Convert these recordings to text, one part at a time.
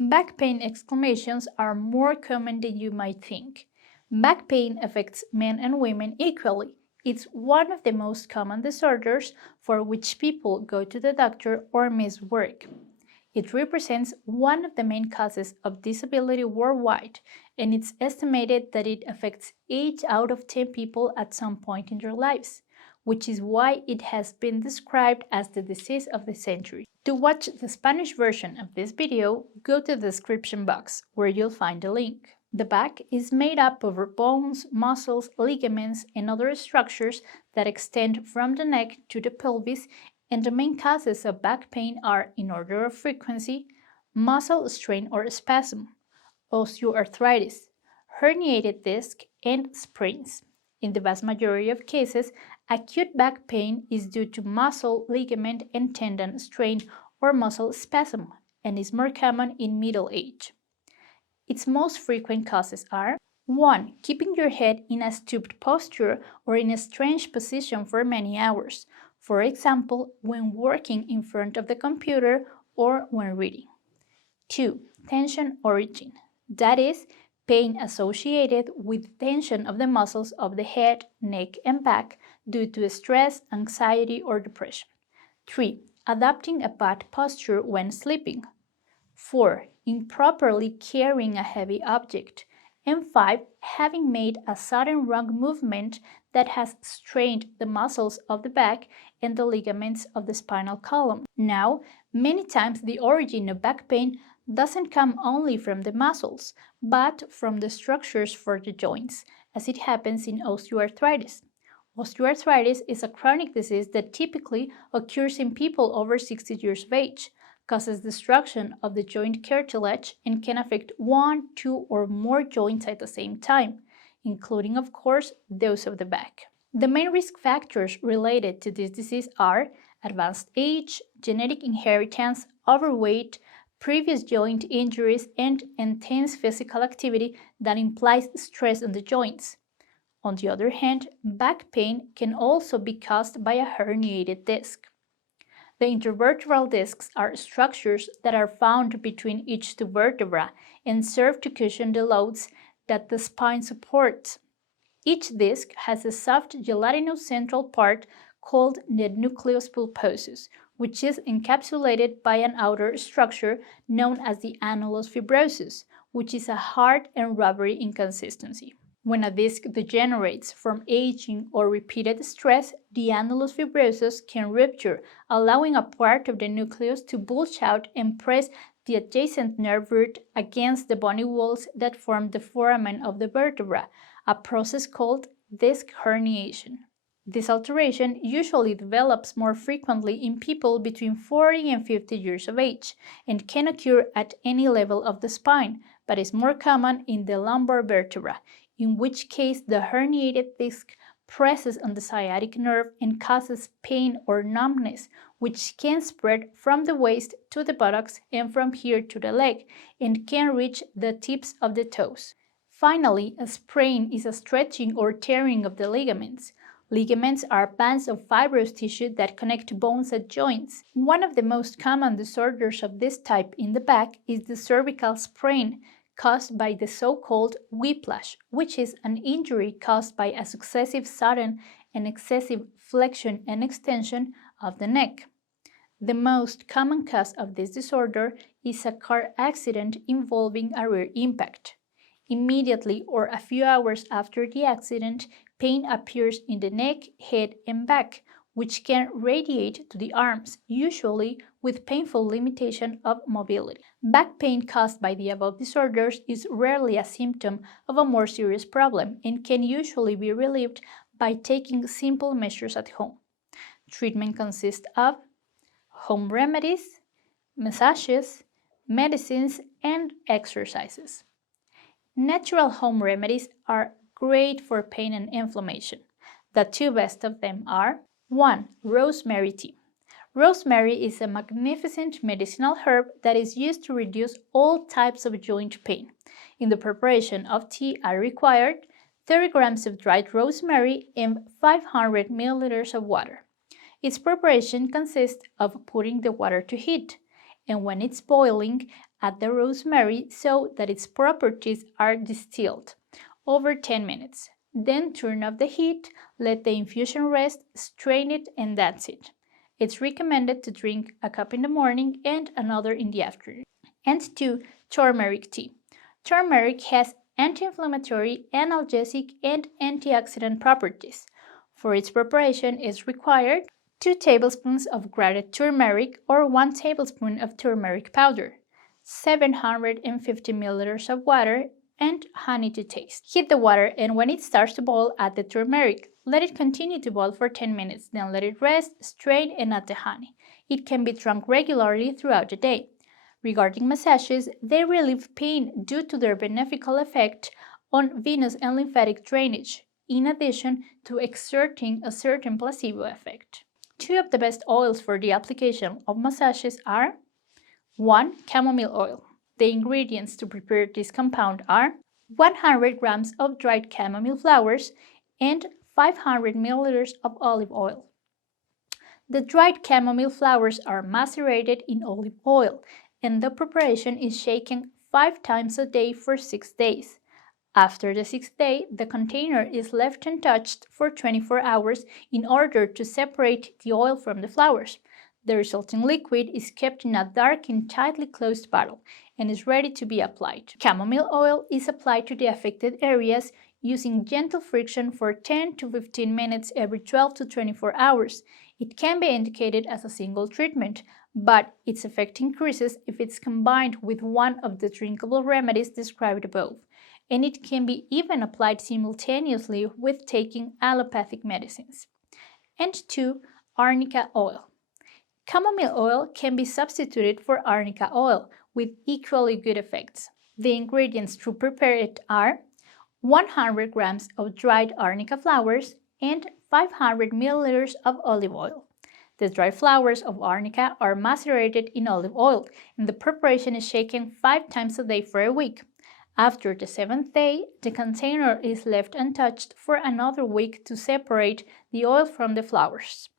Back pain exclamations are more common than you might think. Back pain affects men and women equally. It's one of the most common disorders for which people go to the doctor or miss work. It represents one of the main causes of disability worldwide, and it's estimated that it affects 8 out of 10 people at some point in their lives, which is why it has been described as the disease of the century. To watch the Spanish version of this video, go to the description box, where you'll find a link. The back is made up of bones, muscles, ligaments, and other structures that extend from the neck to the pelvis, and the main causes of back pain are, in order of frequency, muscle strain or spasm, osteoarthritis, herniated disc, and sprains. In the vast majority of cases, acute back pain is due to muscle, ligament, and tendon strain or muscle spasm, and is more common in middle age. Its most frequent causes are 1. Keeping your head in a stooped posture or in a strange position for many hours, for example, when working in front of the computer or when reading. 2. Tension origin, that is, pain associated with tension of the muscles of the head, neck, and back due to stress, anxiety, or depression. 3. Adopting a bad posture when sleeping. 4. Improperly carrying a heavy object. And 5. Having made a sudden wrong movement that has strained the muscles of the back and the ligaments of the spinal column. Now, many times the origin of back pain doesn't come only from the muscles, but from the structures for the joints, as it happens in osteoarthritis. Osteoarthritis is a chronic disease that typically occurs in people over 60 years of age, causes destruction of the joint cartilage, and can affect 1, 2, or more joints at the same time, including, of course, those of the back. The main risk factors related to this disease are advanced age, genetic inheritance, overweight, previous joint injuries, and intense physical activity that implies stress on the joints. On the other hand, back pain can also be caused by a herniated disc. The intervertebral discs are structures that are found between each two vertebrae and serve to cushion the loads that the spine supports. Each disc has a soft gelatinous central part called the nucleus pulposus, which is encapsulated by an outer structure known as the annulus fibrosus, which is a hard and rubbery inconsistency. When a disc degenerates from aging or repeated stress, the annulus fibrosus can rupture, allowing a part of the nucleus to bulge out and press the adjacent nerve root against the bony walls that form the foramen of the vertebra, a process called disc herniation. This alteration usually develops more frequently in people between 40 and 50 years of age and can occur at any level of the spine, but is more common in the lumbar vertebra, in which case the herniated disc presses on the sciatic nerve and causes pain or numbness, which can spread from the waist to the buttocks and from here to the leg, and can reach the tips of the toes. Finally, a sprain is a stretching or tearing of the ligaments. Ligaments are bands of fibrous tissue that connect bones at joints. One of the most common disorders of this type in the back is the cervical sprain, caused by the so-called whiplash, which is an injury caused by a successive sudden and excessive flexion and extension of the neck. The most common cause of this disorder is a car accident involving a rear impact. Immediately or a few hours after the accident, pain appears in the neck, head, and back, which can radiate to the arms, usually with painful limitation of mobility. Back pain caused by the above disorders is rarely a symptom of a more serious problem and can usually be relieved by taking simple measures at home. Treatment consists of home remedies, massages, medicines, and exercises. Natural home remedies are great for pain and inflammation. The two best of them are 1. Rosemary tea. Rosemary is a magnificent medicinal herb that is used to reduce all types of joint pain. In the preparation of tea are required 30 grams of dried rosemary and 500 milliliters of water. Its preparation consists of putting the water to heat, and when it's boiling, Add the rosemary so that its properties are distilled over 10 minutes. Then turn off the heat, let the infusion rest, strain it, and that's it. It's recommended to drink a cup in the morning and another in the afternoon. And 2. Turmeric tea. Turmeric has anti-inflammatory, analgesic, and antioxidant properties. For its preparation is required 2 tablespoons of grated turmeric or 1 tablespoon of turmeric powder, 750 milliliters of water, and honey to taste. Heat the water, and when it starts to boil, add the turmeric. Let it continue to boil for 10 minutes, then let it rest, strain, and add the honey. It can be drunk regularly throughout the day. Regarding massages, they relieve pain due to their beneficial effect on venous and lymphatic drainage, in addition to exerting a certain placebo effect. 2 of the best oils for the application of massages are 1. Chamomile oil. The ingredients to prepare this compound are 100 grams of dried chamomile flowers and 500 milliliters of olive oil. The dried chamomile flowers are macerated in olive oil, and the preparation is shaken 5 times a day for 6 days. After the 6th day, the container is left untouched for 24 hours in order to separate the oil from the flowers. The resulting liquid is kept in a dark and tightly closed bottle and is ready to be applied. Chamomile oil is applied to the affected areas using gentle friction for 10 to 15 minutes every 12 to 24 hours. It can be indicated as a single treatment, but its effect increases if it's combined with one of the drinkable remedies described above, and it can be even applied simultaneously with taking allopathic medicines. And 2. Arnica oil. Chamomile oil can be substituted for arnica oil with equally good effects. The ingredients to prepare it are 100 grams of dried arnica flowers and 500 milliliters of olive oil. The dried flowers of arnica are macerated in olive oil, and the preparation is shaken 5 times a day for a week. After the 7th day, the container is left untouched for another week to separate the oil from the flowers.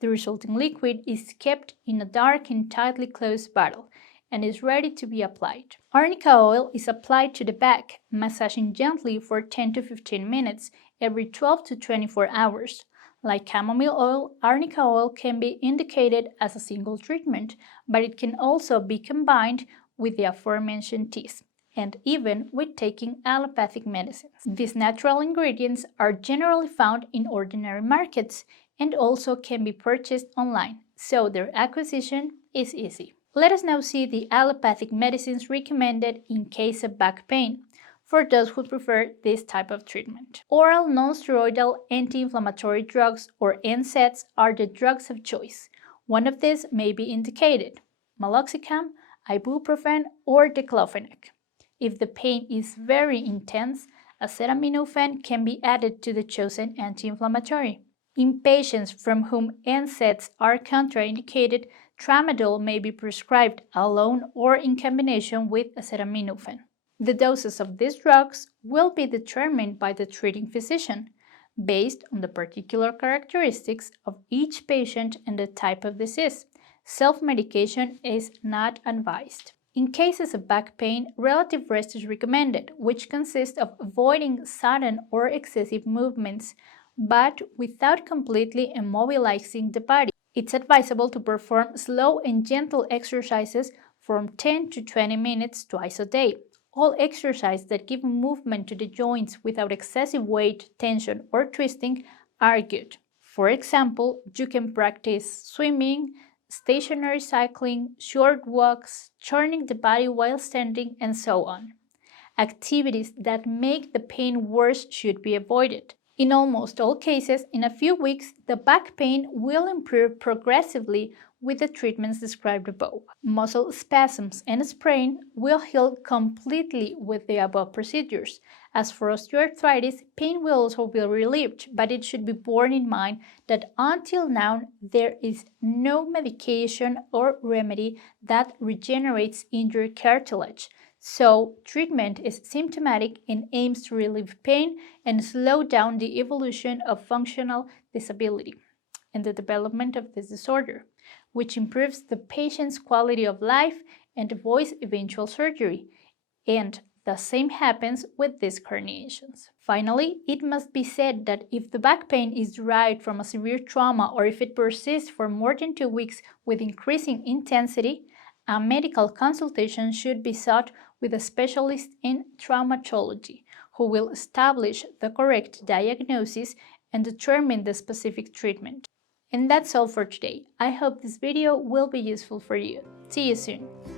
The resulting liquid is kept in a dark and tightly closed bottle and is ready to be applied. Arnica oil is applied to the back, massaging gently for 10 to 15 minutes every 12 to 24 hours. Like chamomile oil, arnica oil can be indicated as a single treatment, but it can also be combined with the aforementioned teas, and even with taking allopathic medicines. These natural ingredients are generally found in ordinary markets and also can be purchased online, so their acquisition is easy. Let us now see the allopathic medicines recommended in case of back pain, for those who prefer this type of treatment. Oral non-steroidal anti-inflammatory drugs, or NSAIDs, are the drugs of choice. One of these may be indicated: meloxicam, ibuprofen, or diclofenac. If the pain is very intense, acetaminophen can be added to the chosen anti-inflammatory. In patients from whom NSAIDs are contraindicated, tramadol may be prescribed alone or in combination with acetaminophen. The doses of these drugs will be determined by the treating physician, based on the particular characteristics of each patient and the type of disease. Self-medication is not advised. In cases of back pain, relative rest is recommended, which consists of avoiding sudden or excessive movements, but without completely immobilizing the body. It's advisable to perform slow and gentle exercises from 10 to 20 minutes twice a day. All exercises that give movement to the joints without excessive weight, tension, or twisting are good. For example, you can practice swimming, stationary cycling, short walks, turning the body while standing, and so on. Activities that make the pain worse should be avoided. In almost all cases, in a few weeks, the back pain will improve progressively with the treatments described above. Muscle spasms and SPRAIN will heal completely with the above procedures. As for osteoarthritis, pain will also be relieved, but it should be borne in mind that until now there is no medication or remedy that regenerates injured cartilage. So, treatment is symptomatic and aims to relieve pain and slow down the evolution of functional disability and the development of this disorder, which improves the patient's quality of life and avoid eventual surgery. And the same happens with these herniations. Finally, it must be said that if the back pain is derived from a severe trauma or if it persists for more than 2 weeks with increasing intensity, a medical consultation should be sought with a specialist in traumatology who will establish the correct diagnosis and determine the specific treatment. And that's all for today. I hope this video will be useful for you. See you soon!